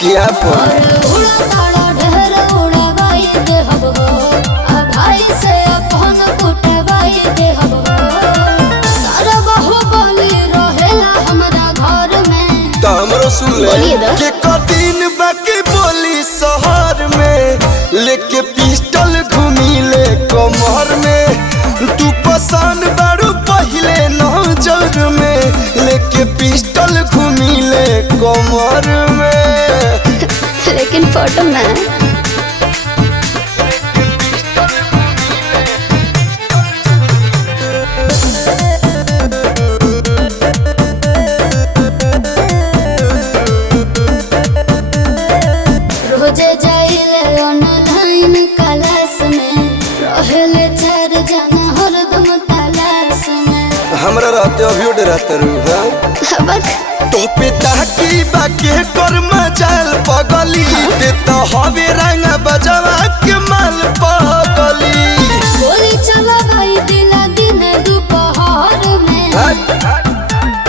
किया सुन ले के कठिन बाकी बोली शहर में लेके पिस्टल घूमी ले कमर में तू पसंद बारू पहले नजर में लेके पिस्टल घूमी ले कमर में लेकिन फोटो में रोजे जाइले ऑनलाइन क्लास में रहेले चार जना हरदम तलाश में हमरा रहते अभी डरते रहू तो पिता की बाके कर मजाल पगली ते तो हवे रंग बजवा के माल पगली गोली चला भाई दिला दिन दोपहर में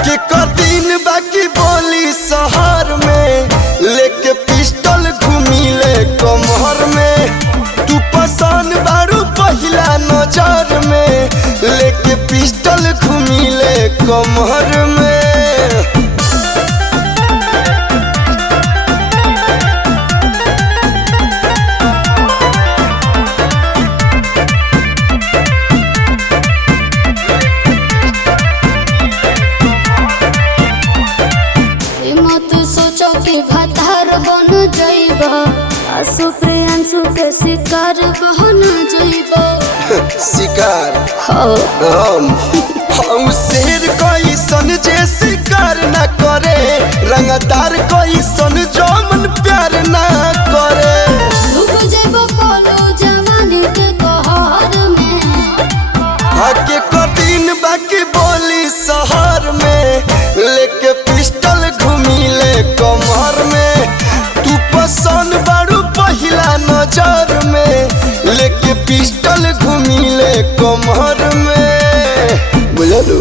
के कठिन बाकी बोली शहर में लेके पिस्टल घूमी ले कमर में तू पसंद बारू पहला नजर में लेके पिस्टल घूमी ले कमर में भतार बन जाइबा आसु प्रियांशु के शिकार बन जाइबा शिकार हम शेर कोई सन जे शिकार न करे रंगदार कोई सन जो मन प्यार न करे डूब जाइबा कोनो जवानी के कहर में हके कठिन बाकी बोली शहर में लेके पिस्टल घूमी ले कमर में तू पसंद बारू पहला नजर में लेके पिस्टल घूमी ले कमर में बुझलू।